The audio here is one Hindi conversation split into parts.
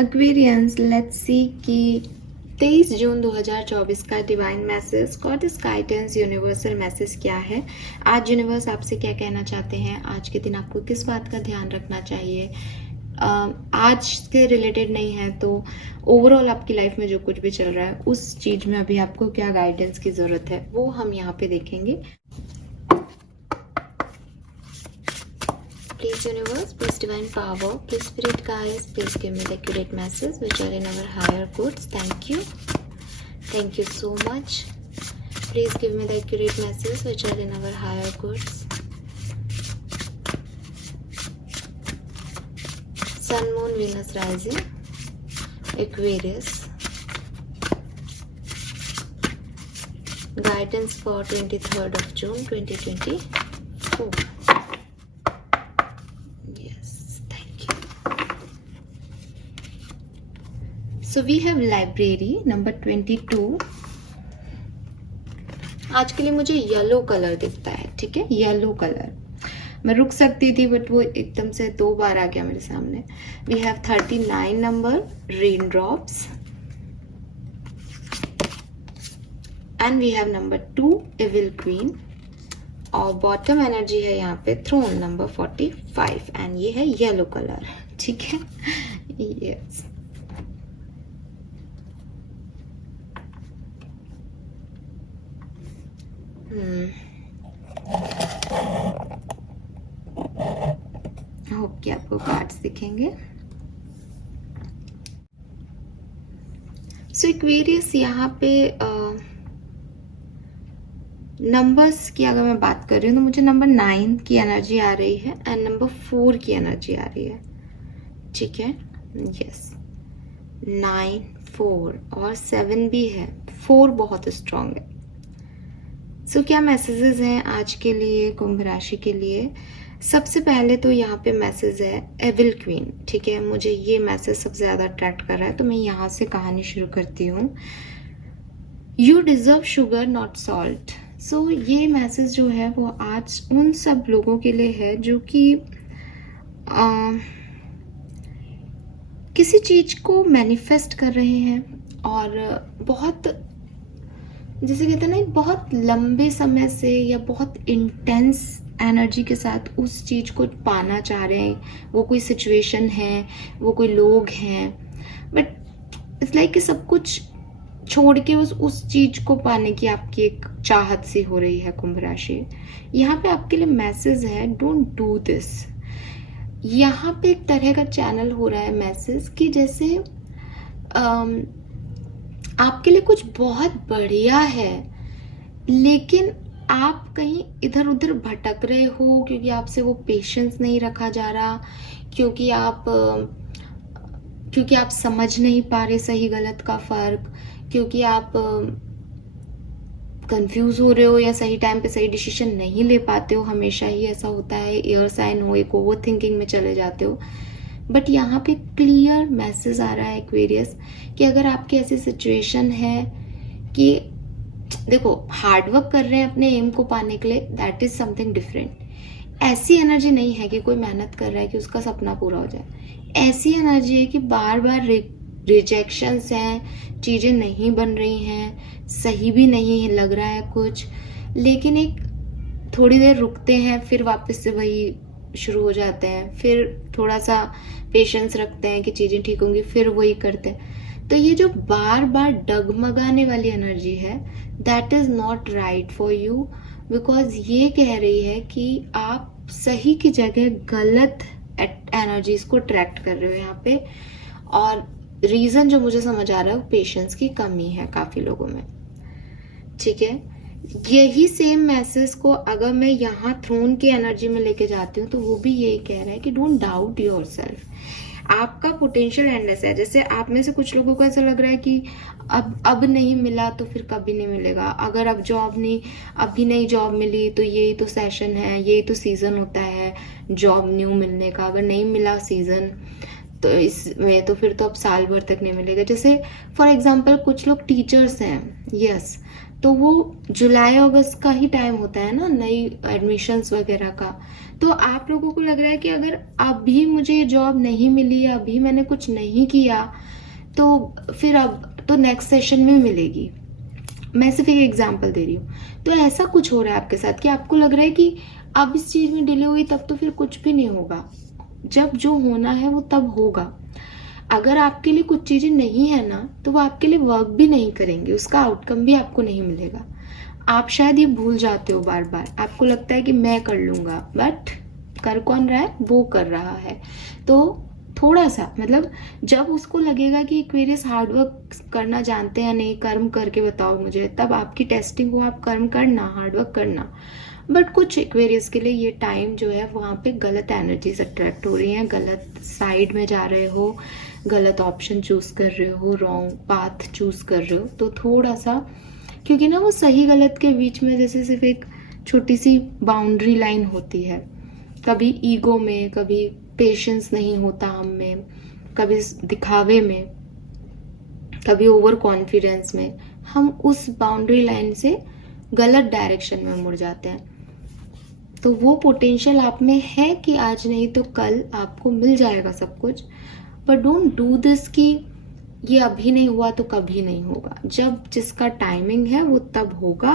एक्वेरियंस, लेट्स सी कि 23 जून 2024 का divine message, goddess guidance, universal message क्या है। आज यूनिवर्स आपसे क्या कहना चाहते हैं, आज के दिन आपको किस बात का ध्यान रखना चाहिए। आज के रिलेटेड नहीं है तो ओवरऑल आपकी लाइफ में जो कुछ भी चल रहा है उस चीज़ में अभी आपको क्या गाइडेंस की ज़रूरत है वो हम यहाँ पे देखेंगे। Please universe, please divine power, please spirit guides, please give me the accurate message which are in our higher goods. Thank you. Thank you so much. Please give me the accurate message which are in our higher goods. Sun, Moon, Venus rising, Aquarius. Guidance for 23rd of June 2024. So we have library number 22. आज के लिए मुझे येलो कलर दिखता है, ठीक है, येलो कलर। मैं रुक सकती थी बट वो एकदम से 2 बार आ गया मेरे सामने। We have 39 number, rain drops, and we have number 2 evil queen, और बॉटम एनर्जी है यहाँ पे थ्रोन नंबर 45, एंड ये है येलो कलर, ठीक है। यस, होप कि आपको कार्ड्स दिखेंगे। सो एक्वेरियस, यहाँ पे नंबर्स की अगर मैं बात कर रही हूँ तो मुझे नंबर 9 की एनर्जी आ रही है एंड नंबर 4 की एनर्जी आ रही है, ठीक है। यस, 9, 4 और 7 भी है, 4 बहुत स्ट्रांग है। सो क्या मैसेजेस हैं आज के लिए कुंभ राशि के लिए। सबसे पहले तो यहाँ पे मैसेज है एविल क्वीन, ठीक है। मुझे ये मैसेज सबसे ज़्यादा अट्रैक्ट कर रहा है तो मैं यहाँ से कहानी शुरू करती हूँ। You deserve sugar not salt. So ये मैसेज जो है वो आज उन सब लोगों के लिए है जो कि किसी चीज़ को मैनिफेस्ट कर रहे हैं और बहुत, जैसे कहते हैं ना, बहुत लंबे समय से या बहुत इंटेंस एनर्जी के साथ उस चीज़ को पाना चाह रहे हैं। वो कोई सिचुएशन है, वो कोई लोग हैं, बट इट्स लाइक कि सब कुछ छोड़ के उस चीज़ को पाने की आपकी एक चाहत सी हो रही है कुंभ राशि। यहाँ पे आपके लिए मैसेज है डोंट डू दिस। यहाँ पे एक तरह का चैनल हो रहा है मैसेज कि जैसे आपके लिए कुछ बहुत बढ़िया है लेकिन आप कहीं इधर उधर भटक रहे हो क्योंकि आपसे वो पेशेंस नहीं रखा जा रहा, क्योंकि आप समझ नहीं पा रहे सही गलत का फर्क, क्योंकि आप कंफ्यूज हो रहे हो या सही टाइम पे सही डिसीजन नहीं ले पाते हो। हमेशा ही ऐसा होता है, एयर साइन हो, एक ओवर थिंकिंग में चले जाते हो। बट यहाँ पे क्लियर मैसेज आ रहा है एक्वेरियस कि अगर आपकी ऐसी सिचुएशन है कि देखो हार्ड वर्क कर रहे हैं अपने एम को पाने के लिए, दैट इज समथिंग डिफरेंट। ऐसी एनर्जी नहीं है कि कोई मेहनत कर रहा है कि उसका सपना पूरा हो जाए। ऐसी एनर्जी है कि बार बार रिजेक्शंस हैं, चीज़ें नहीं बन रही हैं, सही भी नहीं लग रहा है कुछ, लेकिन एक थोड़ी देर रुकते हैं फिर वापस से वही शुरू हो जाते हैं, फिर थोड़ा सा पेशेंस रखते हैं कि चीज़ें ठीक होंगी, फिर वही करते हैं। तो ये जो बार बार डगमगाने वाली एनर्जी है that is not right for you, because ये कह रही है कि आप सही की जगह गलत एनर्जीज को अट्रैक्ट कर रहे हो यहाँ पे। और रीज़न जो मुझे समझ आ रहा है वो पेशेंस की कमी है काफ़ी लोगों में, ठीक है। यही सेम मैसेज को अगर मैं यहाँ थ्रोन की एनर्जी में लेके जाती हूँ तो वो भी यही कह रहा है कि डोंट डाउट योरसेल्फ। आपका पोटेंशियल एंडलेस है। जैसे आप में से कुछ लोगों को ऐसा लग रहा है कि अब नहीं मिला तो फिर कभी नहीं मिलेगा, अगर अब अभी नहीं जॉब मिली तो यही तो सेशन है, यही तो सीज़न होता है जॉब न्यू मिलने का, अगर नहीं मिला सीज़न तो इसमें तो फिर तो अब साल भर तक नहीं मिलेगा। जैसे फॉर एग्जांपल कुछ लोग टीचर्स हैं, यस, तो वो जुलाई अगस्त का ही टाइम होता है ना नई एडमिशन्स वगैरह का। तो आप लोगों को लग रहा है कि अगर अभी मुझे जॉब नहीं मिली, अभी मैंने कुछ नहीं किया, तो फिर अब तो नेक्स्ट सेशन में मिलेगी। मैं सिर्फ एक एग्जांपल दे रही हूँ। तो ऐसा कुछ हो रहा है आपके साथ कि आपको लग रहा है कि अब इस चीज में डिले हुई तब तो फिर कुछ भी नहीं होगा। जब जो होना है वो तब होगा। अगर आपके लिए कुछ चीजें नहीं है ना, तो वो आपके लिए वर्क भी नहीं करेंगे, उसका आउटकम भी आपको नहीं मिलेगा। आप शायद ये भूल जाते हो बार बार, आपको लगता है कि मैं कर लूंगा, बट कर कौन रहा है, वो कर रहा है। तो थोड़ा सा मतलब जब उसको लगेगा कि एक्वेरियस हार्डवर्क करना जानते हैं नहीं, कर्म करके बताओ मुझे, तब आपकी टेस्टिंग हो, आप कर्म करना, हार्डवर्क करना। बट कुछ एक्वेरियस के लिए ये टाइम जो है वहाँ पे गलत एनर्जीज अट्रैक्ट हो रही हैं, गलत साइड में जा रहे हो, गलत ऑप्शन चूज कर रहे हो, रॉन्ग पाथ चूज कर रहे हो। तो थोड़ा सा, क्योंकि ना वो सही गलत के बीच में जैसे सिर्फ एक छोटी सी बाउंड्री लाइन होती है। कभी ईगो में, कभी पेशेंस नहीं होता हम में, कभी दिखावे में, कभी ओवर कॉन्फिडेंस में, हम उस बाउंड्री लाइन से गलत डायरेक्शन में मुड़ जाते हैं। तो वो पोटेंशियल आप में है कि आज नहीं तो कल आपको मिल जाएगा सब कुछ। बट डोंट डू दिस कि ये अभी नहीं हुआ तो कभी नहीं होगा। जब जिसका टाइमिंग है वो तब होगा।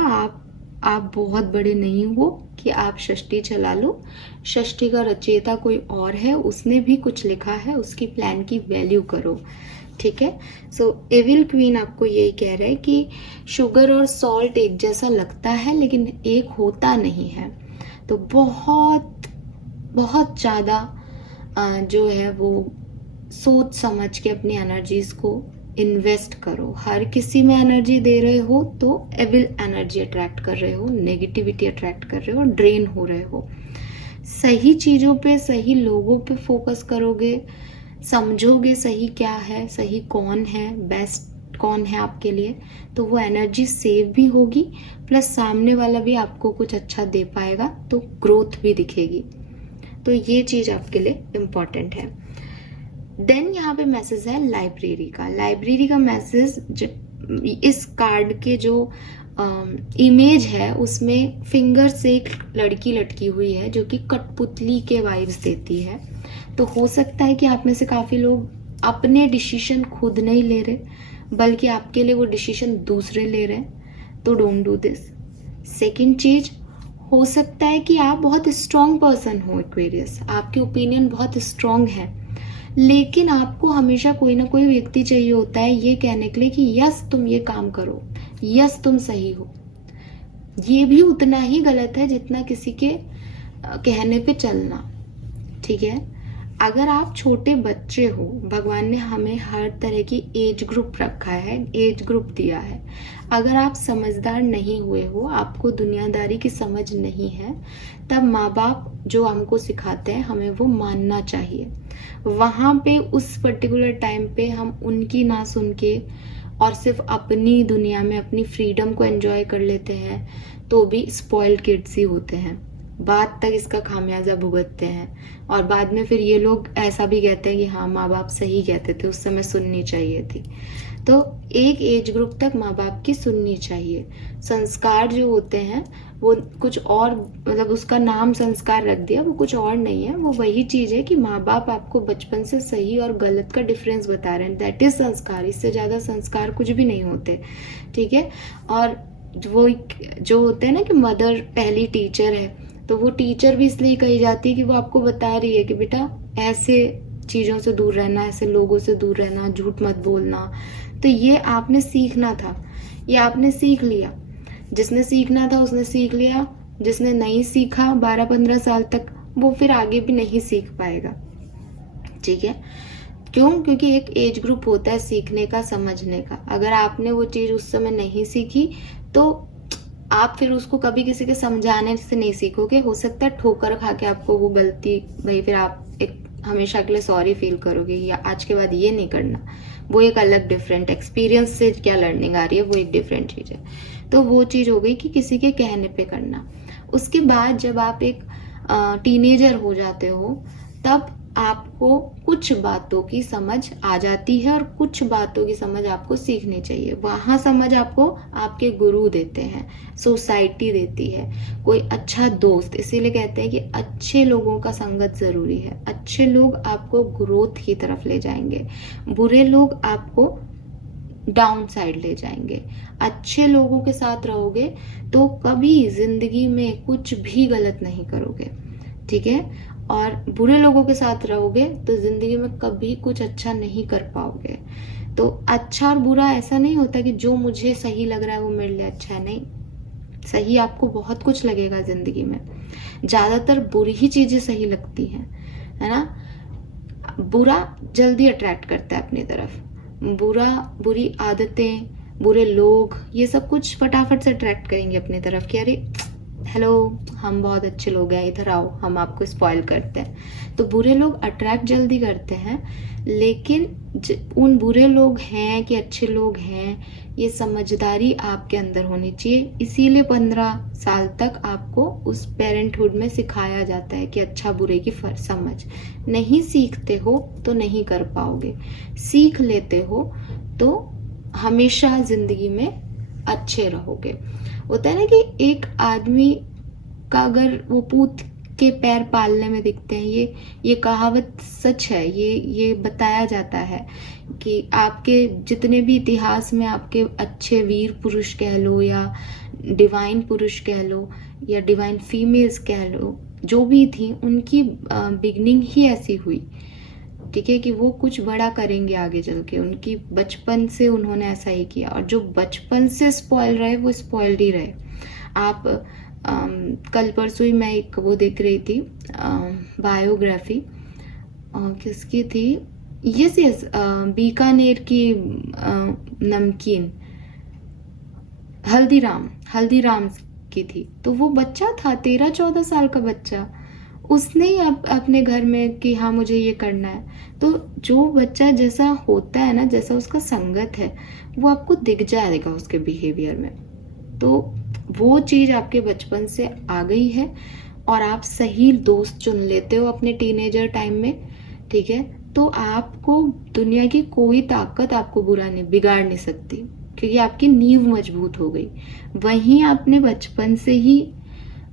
आप बहुत बड़े नहीं हो कि आप षष्ठी चला लो। षष्ठी का रचयिता कोई और है, उसने भी कुछ लिखा है, उसकी प्लान की वैल्यू करो, ठीक है। सो एविल क्वीन आपको यही कह रहा है कि शुगर और सॉल्ट एक जैसा लगता है लेकिन एक होता नहीं है। तो बहुत बहुत ज़्यादा जो है वो सोच समझ के अपनी एनर्जीज को इन्वेस्ट करो। हर किसी में एनर्जी दे रहे हो तो एविल एनर्जी अट्रैक्ट कर रहे हो, नेगेटिविटी अट्रैक्ट कर रहे हो, ड्रेन हो रहे हो। सही चीज़ों पे, सही लोगों पे फोकस करोगे, समझोगे सही क्या है, सही कौन है, बेस्ट कौन है आपके लिए, तो वो एनर्जी सेव भी होगी, प्लस सामने वाला भी आपको कुछ अच्छा दे पाएगा, तो ग्रोथ भी दिखेगी। तो ये चीज़ आपके लिए इम्पॉर्टेंट है। देन यहाँ पे मैसेज है लाइब्रेरी का। लाइब्रेरी का मैसेज, इस कार्ड के जो इमेज है उसमें फिंगर से एक लड़की लटकी हुई है जो कि कठपुतली के वाइब्स देती है। तो हो सकता है कि आप में से काफ़ी लोग अपने डिसीजन खुद नहीं ले रहे बल्कि आपके लिए वो डिसीजन दूसरे ले रहे हैं। तो डोंट डू दिस। सेकेंड चीज, हो सकता है कि आप बहुत स्ट्रांग पर्सन हो एक्वेरियस, आपके ओपिनियन बहुत स्ट्रांग है, लेकिन आपको हमेशा कोई ना कोई व्यक्ति चाहिए होता है ये कहने के लिए कि यस तुम ये काम करो, यस तुम सही हो। ये भी उतना ही गलत है जितना किसी के कहने पे चलना, ठीक है। अगर आप छोटे बच्चे हो, भगवान ने हमें हर तरह की एज ग्रुप रखा है, एज ग्रुप दिया है। अगर आप समझदार नहीं हुए हो, आपको दुनियादारी की समझ नहीं है, तब माँ बाप जो हमको सिखाते हैं हमें वो मानना चाहिए। वहाँ पे उस पर्टिकुलर टाइम पे हम उनकी ना सुन के और सिर्फ अपनी दुनिया में अपनी फ्रीडम को एंजॉय कर लेते हैं, तो भी स्पॉइल्ड किड्स ही होते हैं। बाद तक इसका खामियाजा भुगतते हैं और बाद में फिर ये लोग ऐसा भी कहते हैं कि हाँ माँ बाप सही कहते थे, उस समय सुननी चाहिए थी। तो एक एज ग्रुप तक माँ बाप की सुननी चाहिए। संस्कार जो होते हैं वो कुछ और, मतलब उसका नाम संस्कार रख दिया, वो कुछ और नहीं है, वो वही चीज़ है कि माँ बाप आपको बचपन से सही और गलत का डिफरेंस बता रहे हैं, दैट इज संस्कार। इससे ज़्यादा संस्कार कुछ भी नहीं होते, ठीक है। और वो जो होते हैं ना कि मदर पहली टीचर है, तो वो टीचर भी इसलिए कही जाती है कि वो आपको बता रही है कि बेटा ऐसे चीज़ों से दूर रहना, ऐसे लोगों से दूर रहना, झूठ मत बोलना। तो ये आपने सीखना था, ये आपने सीख लिया। जिसने सीखना था उसने सीख लिया, जिसने नहीं सीखा 12-15 साल तक, वो फिर आगे भी नहीं सीख पाएगा, ठीक है। क्यों? क्योंकि एक एज ग्रुप होता है सीखने का, समझने का। अगर आपने वो चीज़ उस समय नहीं सीखी तो आप फिर उसको कभी किसी के समझाने से नहीं सीखोगे। हो सकता है ठोकर खा के आपको वो गलती, भाई फिर आप एक हमेशा के लिए सॉरी फील करोगे या आज के बाद ये नहीं करना। वो एक अलग डिफरेंट एक्सपीरियंस से क्या लर्निंग आ रही है, वो एक डिफरेंट चीज़ है। तो वो चीज़ हो गई कि किसी के कहने पे करना। उसके बाद जब आप एक टीनेजर हो जाते हो, तब आपको कुछ बातों की समझ आ जाती है और कुछ बातों की समझ आपको सीखनी चाहिए। वहाँ समझ आपको आपके गुरु देते हैं, सोसाइटी देती है, कोई अच्छा दोस्त। इसीलिए कहते हैं कि अच्छे लोगों का संगत ज़रूरी है। अच्छे लोग आपको ग्रोथ की तरफ ले जाएंगे, बुरे लोग आपको डाउन साइड ले जाएंगे। अच्छे लोगों के साथ रहोगे तो कभी जिंदगी में कुछ भी गलत नहीं करोगे, ठीक है। और बुरे लोगों के साथ रहोगे तो जिंदगी में कभी कुछ अच्छा नहीं कर पाओगे। तो अच्छा और बुरा ऐसा नहीं होता कि जो मुझे सही लग रहा है वो मेरे लिए अच्छा है, नहीं। सही आपको बहुत कुछ लगेगा जिंदगी में, ज्यादातर बुरी ही चीजें सही लगती हैं, है ना। बुरा जल्दी अट्रैक्ट करता है अपनी तरफ, बुरी आदतें, बुरे लोग, ये सब कुछ फटाफट से अट्रैक्ट करेंगे अपनी तरफ कि अरे हेलो, हम बहुत अच्छे लोग हैं, इधर आओ, हम आपको स्पॉइल करते हैं। तो बुरे लोग अट्रैक्ट जल्दी करते हैं, लेकिन उन बुरे लोग हैं कि अच्छे लोग हैं, ये समझदारी आपके अंदर होनी चाहिए। इसीलिए 15 साल तक आपको उस पेरेंटहुड में सिखाया जाता है कि अच्छा बुरे की समझ। नहीं सीखते हो तो नहीं कर पाओगे, सीख लेते हो तो हमेशा जिंदगी में अच्छे रहोगे। होता है ना कि एक आदमी का अगर वो पूत के पैर पालने में दिखते हैं, ये कहावत सच है। ये बताया जाता है कि आपके जितने भी इतिहास में आपके अच्छे वीर पुरुष कह लो या डिवाइन पुरुष कह लो या डिवाइन फीमेल्स कह लो, जो भी थी, उनकी बिगनिंग ही ऐसी हुई, ठीक है, कि वो कुछ बड़ा करेंगे आगे चल के। उनकी बचपन से उन्होंने ऐसा ही किया, और जो बचपन से स्पॉइल रहे वो स्पॉइल्ड ही रहे। आप कल परसों ही मैं एक वो देख रही थी बायोग्राफी, किसकी थी, यस बीकानेर की नमकीन, हल्दीराम की थी। तो वो बच्चा था 13-14 साल का बच्चा, उसने ही अपने घर में कि हाँ मुझे ये करना है। तो जो बच्चा जैसा होता है ना, जैसा उसका संगत है, वो आपको दिख जाएगा उसके बिहेवियर में। तो वो चीज़ आपके बचपन से आ गई है और आप सही दोस्त चुन लेते हो अपने टीनेजर टाइम में, ठीक है, तो आपको दुनिया की कोई ताकत आपको बिगाड़ नहीं सकती, क्योंकि आपकी नींव मजबूत हो गई। वहीं आपने बचपन से ही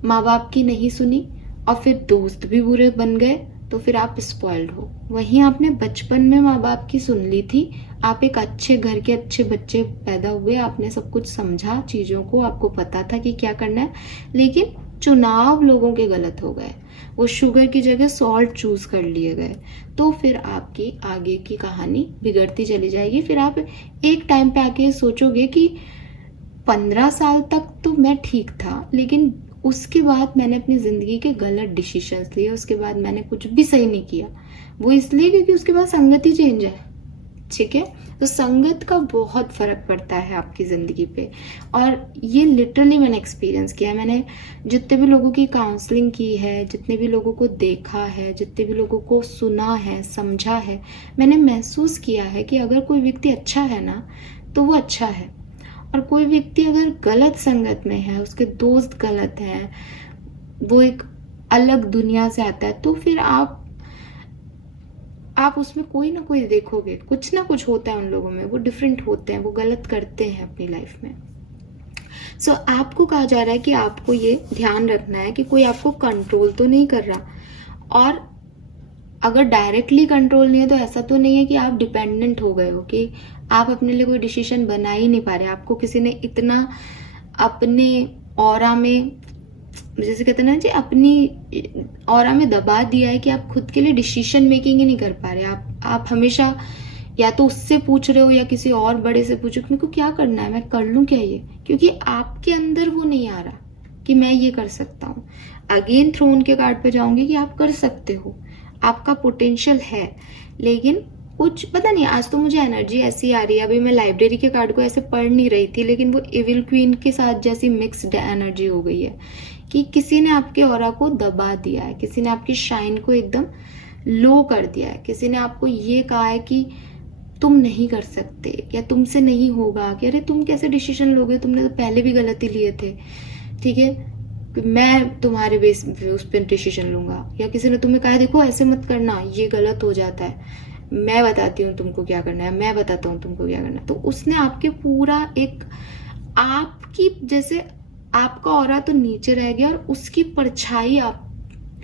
माँ बाप की नहीं सुनी और फिर दोस्त भी बुरे बन गए, तो फिर आप स्पॉइल्ड हो। वहीं आपने बचपन में माँ बाप की सुन ली थी, आप एक अच्छे घर के अच्छे बच्चे पैदा हुए, आपने सब कुछ समझा चीज़ों को, आपको पता था कि क्या करना है, लेकिन चुनाव लोगों के गलत हो गए, वो शुगर की जगह सॉल्ट चूज कर लिए गए, तो फिर आपकी आगे की कहानी बिगड़ती चली जाएगी। फिर आप एक टाइम पे आके सोचोगे कि 15 साल तक तो मैं ठीक था, लेकिन उसके बाद मैंने अपनी ज़िंदगी के गलत डिसीजंस लिए, उसके बाद मैंने कुछ भी सही नहीं किया। वो इसलिए क्योंकि उसके बाद संगत ही चेंज है, ठीक है। तो संगत का बहुत फर्क पड़ता है आपकी ज़िंदगी पे, और ये लिटरली मैंने एक्सपीरियंस किया है। मैंने जितने भी लोगों की काउंसलिंग की है, जितने भी लोगों को देखा है, जितने भी लोगों को सुना है, समझा है, मैंने महसूस किया है कि अगर कोई व्यक्ति अच्छा है ना तो वो अच्छा है, और कोई व्यक्ति अगर गलत संगत में है, उसके दोस्त गलत हैं, वो एक अलग दुनिया से आता है, तो फिर आप उसमें कोई ना कोई देखोगे, कुछ ना कुछ होता है उन लोगों में, वो डिफरेंट होते हैं, वो गलत करते हैं अपनी लाइफ में। सो आपको कहा जा रहा है कि आपको ये ध्यान रखना है कि कोई आपको कंट्रोल तो नहीं कर रहा, और अगर डायरेक्टली कंट्रोल नहीं है तो ऐसा तो नहीं है कि आप डिपेंडेंट हो गए हो, कि आप अपने लिए कोई डिसीजन बना ही नहीं पा रहे। आपको किसी ने इतना अपने ऑरा में, जैसे कहते हैं ना जी, अपनी ऑरा में दबा दिया है कि आप खुद के लिए डिसीजन मेकिंग ही नहीं कर पा रहे। आप हमेशा या तो उससे पूछ रहे हो या किसी और बड़े से पूछो कि मेरे को क्या करना है, मैं कर लूँ क्या ये, क्योंकि आपके अंदर वो नहीं आ रहा कि मैं ये कर सकता हूँ। अगेन थ्रोन के कार्ड पे जाऊंगी कि आप कर सकते हो, आपका पोटेंशियल है, लेकिन कुछ पता नहीं, आज तो मुझे एनर्जी ऐसी आ रही है। अभी मैं लाइब्रेरी के कार्ड को ऐसे पढ़ नहीं रही थी, लेकिन वो इविल क्वीन के साथ जैसी मिक्स्ड एनर्जी हो गई है कि किसी ने आपके ऑरा को दबा दिया है, किसी ने आपकी शाइन को एकदम लो कर दिया है, किसी ने आपको ये कहा है कि तुम नहीं कर सकते या तुमसे नहीं होगा, कि अरे तुम कैसे डिसीजन लोगे, तुमने तो पहले भी गलती लिए थे, ठीक है। कि मैं तुम्हारे बेस उस पर डिसीजन लूंगा, या किसी ने तुम्हें कहा देखो ऐसे मत करना, ये गलत हो जाता है, मैं बताती हूँ तुमको क्या करना है, मैं बताता हूँ तुमको क्या करना है, तो उसने आपके पूरा एक आपकी जैसे आपका ऑरा तो नीचे रह गया और उसकी परछाई आप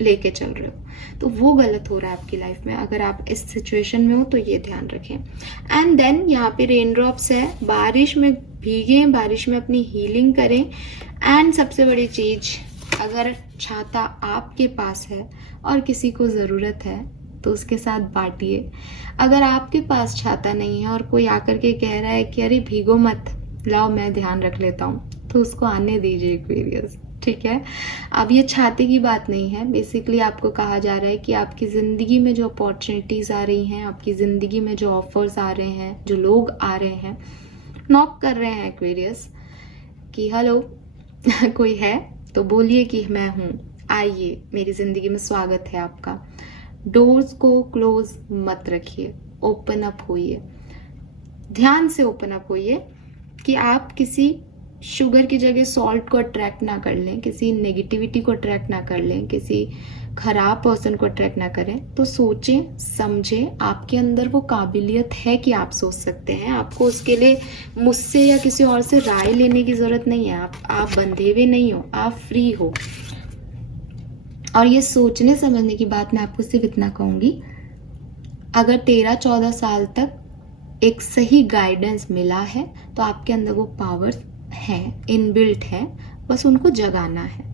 लेके चल रहे हो, तो वो गलत हो रहा है आपकी लाइफ में। अगर आप इस सिचुएशन में हो तो ये ध्यान रखें। एंड देन यहाँ पे रेन ड्रॉप्स है, बारिश में भीगें, बारिश में अपनी हीलिंग करें। एंड सबसे बड़ी चीज, अगर छाता आपके पास है और किसी को ज़रूरत है तो उसके साथ बांटिए। अगर आपके पास छाता नहीं है और कोई आकर के कह रहा है कि अरे भीगो मत, लाओ मैं ध्यान रख लेता हूँ, तो उसको आने दीजिए एक्वेरियस, ठीक है। अब ये छाते की बात नहीं है, बेसिकली आपको कहा जा रहा है कि आपकी ज़िंदगी में जो अपॉर्चुनिटीज़ आ रही हैं, आपकी ज़िंदगी में जो ऑफर्स आ रहे हैं, जो लोग आ रहे हैं, नॉक कर रहे हैं एक्वेरियस कि हेलो कोई है तो बोलिए कि मैं हूँ, आइए, मेरी ज़िंदगी में स्वागत है आपका। डोर्स को क्लोज मत रखिए, ओपन अप होइए, ध्यान से ओपन अप होइए कि आप किसी शुगर की जगह सॉल्ट को अट्रैक्ट ना कर लें, किसी नेगेटिविटी को अट्रैक्ट ना कर लें, किसी खराब पर्सन को अट्रैक्ट ना करें। तो सोचें समझें, आपके अंदर वो काबिलियत है कि आप सोच सकते हैं, आपको उसके लिए मुझसे या किसी और से राय लेने की ज़रूरत नहीं है। आप बंधे हुए नहीं हो, आप फ्री हो। और ये सोचने समझने की बात मैं आपको सिर्फ इतना कहूँगी, अगर 13-14 साल तक एक सही गाइडेंस मिला है तो आपके अंदर वो पावर्स हैं, इनबिल्ट है, बस उनको जगाना है।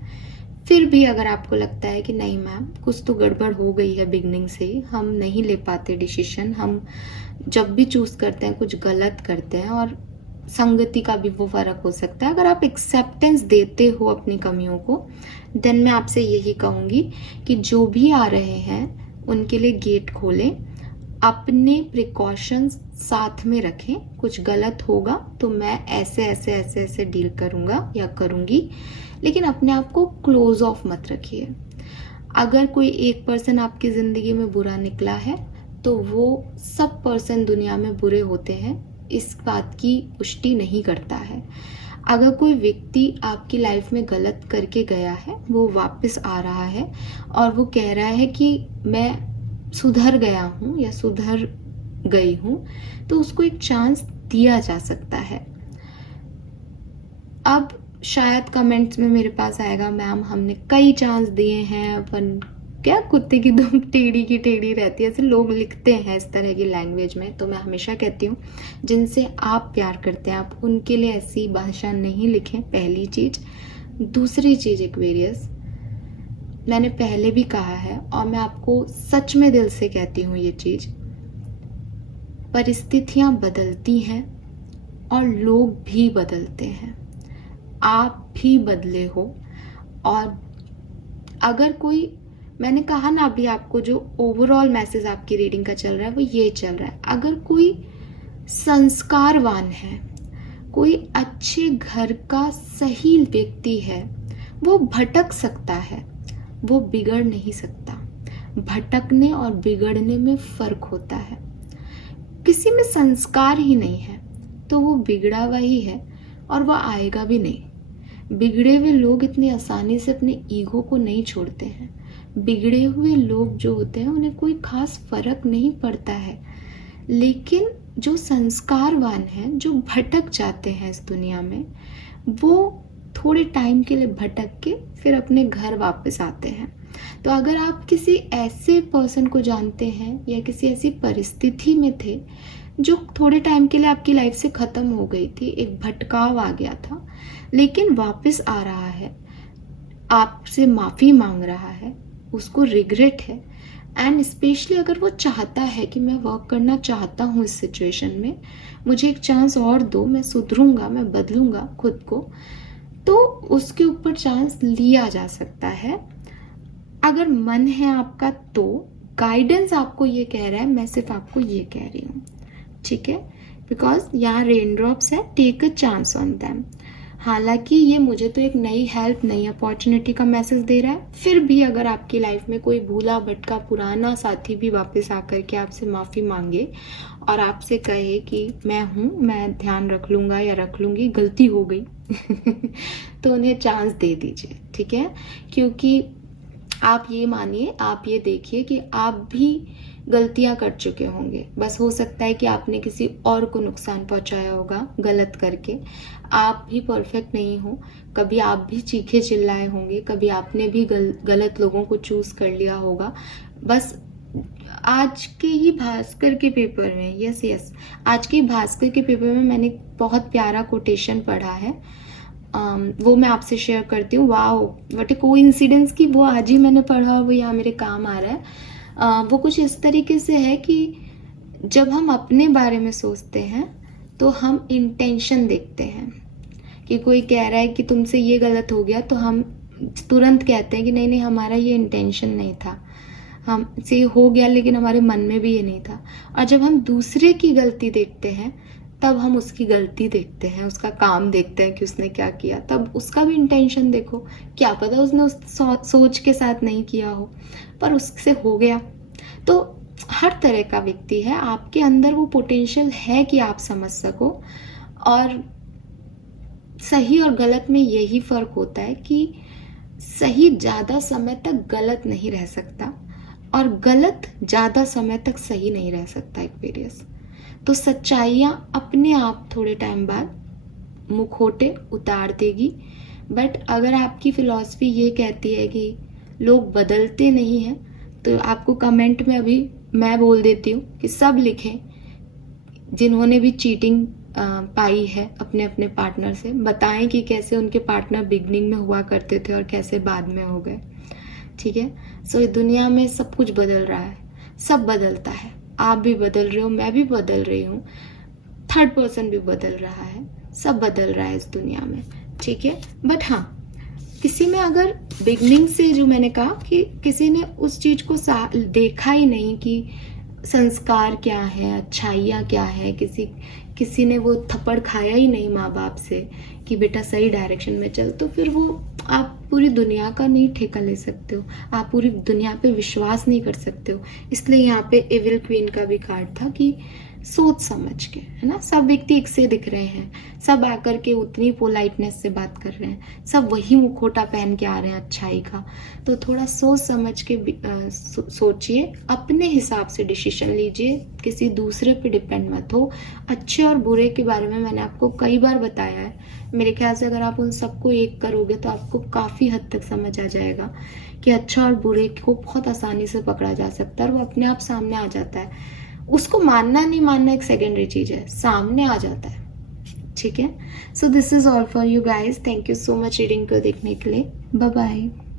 फिर भी अगर आपको लगता है कि नहीं मैम कुछ तो गड़बड़ हो गई है बिगनिंग से, हम नहीं ले पाते डिसीजन, हम जब भी चूज करते हैं कुछ गलत करते हैं, और संगति का भी वो फर्क हो सकता है। अगर आप एक्सेप्टेंस देते हो अपनी कमियों को, देन मैं आपसे यही कहूँगी कि जो भी आ रहे हैं उनके लिए गेट खोलें, अपने प्रिकॉशंस साथ में रखें। कुछ गलत होगा तो मैं ऐसे ऐसे ऐसे ऐसे डील करूँगा या करूँगी, लेकिन अपने आप को क्लोज ऑफ मत रखिए। अगर कोई एक पर्सन आपकी ज़िंदगी में बुरा निकला है तो वो सब पर्सन दुनिया में बुरे होते हैं, इस बात की पुष्टि नहीं करता है। अगर कोई व्यक्ति आपकी लाइफ में गलत करके गया है, वो वापस आ रहा है और वो कह रहा है कि मैं सुधर गया हूँ या सुधर गई हूँ, तो उसको एक चांस दिया जा सकता है। अब शायद कमेंट्स में मेरे पास आएगा मैम हमने कई चांस दिए हैं, अपन क्या कुत्ते की दुम टेढ़ी की टेढ़ी रहती है, ऐसे लोग लिखते हैं इस तरह की लैंग्वेज में। तो मैं हमेशा कहती हूँ जिनसे आप प्यार करते हैं आप उनके लिए ऐसी भाषा नहीं लिखें, पहली चीज। दूसरी चीज एक्वेरियस, मैंने पहले भी कहा है और मैं आपको सच में दिल से कहती हूँ ये चीज, परिस्थितियां बदलती हैं और लोग भी बदलते हैं, आप भी बदले हो। और अगर कोई, मैंने कहा ना अभी आपको, जो ओवरऑल मैसेज आपकी रीडिंग का चल रहा है वो ये चल रहा है, अगर कोई संस्कारवान है, कोई अच्छे घर का सही व्यक्ति है, वो भटक सकता है, वो बिगड़ नहीं सकता। भटकने और बिगड़ने में फर्क होता है। किसी में संस्कार ही नहीं है तो वो बिगड़ा हुआ ही है और वो आएगा भी नहीं। बिगड़े हुए लोग इतनी आसानी से अपने ईगो को नहीं छोड़ते हैं। बिगड़े हुए लोग जो होते हैं उन्हें कोई खास फर्क नहीं पड़ता है, लेकिन जो संस्कारवान हैं, जो भटक जाते हैं इस दुनिया में, वो थोड़े टाइम के लिए भटक के फिर अपने घर वापस आते हैं। तो अगर आप किसी ऐसे पर्सन को जानते हैं या किसी ऐसी परिस्थिति में थे जो थोड़े टाइम के लिए आपकी लाइफ से ख़त्म हो गई थी, एक भटकाव आ गया था, लेकिन वापस आ रहा है, आपसे माफ़ी मांग रहा है, उसको रिग्रेट है, एंड स्पेशली अगर वो चाहता है कि मैं वर्क करना चाहता हूँ इस सिचुएशन में, मुझे एक चांस और दो, मैं सुधरूंगा, मैं बदलूंगा खुद को, तो उसके ऊपर चांस लिया जा सकता है अगर मन है आपका। तो गाइडेंस आपको ये कह रहा है, मैं सिर्फ आपको ये कह रही हूँ, ठीक है, बिकॉज यहाँ रेन ड्रॉप्स है, take a chance on them. हालांकि ये मुझे तो एक नई हेल्प, नई अपॉर्चुनिटी का मैसेज दे रहा है। फिर भी अगर आपकी लाइफ में कोई भूला भटका पुराना साथी भी वापस आकर के आपसे माफ़ी मांगे और आपसे कहे कि मैं हूँ, मैं ध्यान रख लूँगा या रख लूँगी, गलती हो गई तो उन्हें चांस दे दीजिए, ठीक है। क्योंकि आप ये मानिए, आप ये देखिए कि आप भी गलतियां कर चुके होंगे। बस हो सकता है कि आपने किसी और को नुकसान पहुंचाया होगा गलत करके। आप भी परफेक्ट नहीं हो, कभी आप भी चीखे चिल्लाए होंगे, कभी आपने भी गलत लोगों को चूज कर लिया होगा। बस आज के ही भास्कर के पेपर में, यस, आज के भास्कर के पेपर में मैंने बहुत प्यारा कोटेशन पढ़ा है। वो मैं आपसे शेयर करती हूँ। वाओ, व्हाट ए कोइंसिडेंस कि वो आज ही मैंने पढ़ा और वो यहाँ मेरे काम आ रहा है। वो कुछ इस तरीके से है कि जब हम अपने बारे में सोचते हैं तो हम इंटेंशन देखते हैं। कि कोई कह रहा है कि तुमसे ये गलत हो गया तो हम तुरंत कहते हैं कि नहीं नहीं, हमारा ये इंटेंशन नहीं था, हमसे हो गया, लेकिन हमारे मन में भी ये नहीं था। और जब हम दूसरे की गलती देखते हैं तब हम उसकी गलती देखते हैं, उसका काम देखते हैं कि उसने क्या किया, तब उसका भी इंटेंशन देखो। क्या पता उसने उस सोच के साथ नहीं किया हो, पर उससे हो गया। तो हर तरह का व्यक्ति है, आपके अंदर वो पोटेंशियल है कि आप समझ सको। और सही और गलत में यही फर्क होता है कि सही ज़्यादा समय तक गलत नहीं रह सकता और गलत ज़्यादा समय तक सही नहीं रह सकता, एक्वेरियस। तो सच्चाइयाँ अपने आप थोड़े टाइम बाद मुखौटे उतार देगी। बट अगर आपकी फिलॉसफी ये कहती है कि लोग बदलते नहीं हैं, तो आपको कमेंट में अभी मैं बोल देती हूँ कि सब लिखें जिन्होंने भी चीटिंग पाई है अपने अपने पार्टनर से, बताएं कि कैसे उनके पार्टनर बिगनिंग में हुआ करते थे और कैसे बाद में हो गए, ठीक है। सो दुनिया में सब कुछ बदल रहा है, सब बदलता है, आप भी बदल रहे हो, मैं भी बदल रही हूँ, थर्ड पर्सन भी बदल रहा है, सब बदल रहा है इस दुनिया में, ठीक है। बट हाँ, किसी में अगर बिगनिंग से, जो मैंने कहा कि किसी ने उस चीज़ को देखा ही नहीं कि संस्कार क्या है, अच्छाइयाँ क्या है, किसी ने वो थप्पड़ खाया ही नहीं माँ बाप से कि बेटा सही डायरेक्शन में चल, तो फिर वो आप पूरी दुनिया का नहीं ठेका ले सकते हो, आप पूरी दुनिया पे विश्वास नहीं कर सकते हो। इसलिए यहाँ पे एविल क्वीन का भी कार्ड था कि सोच समझ के, है ना। सब व्यक्ति एक से दिख रहे हैं, सब आकर के उतनी पोलाइटनेस से बात कर रहे हैं, सब वही मुखौटा पहन के आ रहे हैं अच्छाई का। तो थोड़ा सोच समझ के सोचिए, अपने हिसाब से डिसीजन लीजिए, किसी दूसरे पे डिपेंड मत हो। अच्छे और बुरे के बारे में मैंने आपको कई बार बताया है। मेरे ख्याल से अगर आप उन सबको एक करोगे तो आपको काफ़ी हद तक समझ आ जाएगा कि अच्छा और बुरे को बहुत आसानी से पकड़ा जा सकता है और वो अपने आप सामने आ जाता है। उसको मानना नहीं मानना एक सेकेंडरी चीज है, सामने आ जाता है, ठीक है। So this is all for you guys. Thank you so much reading को देखने के लिए। Bye bye.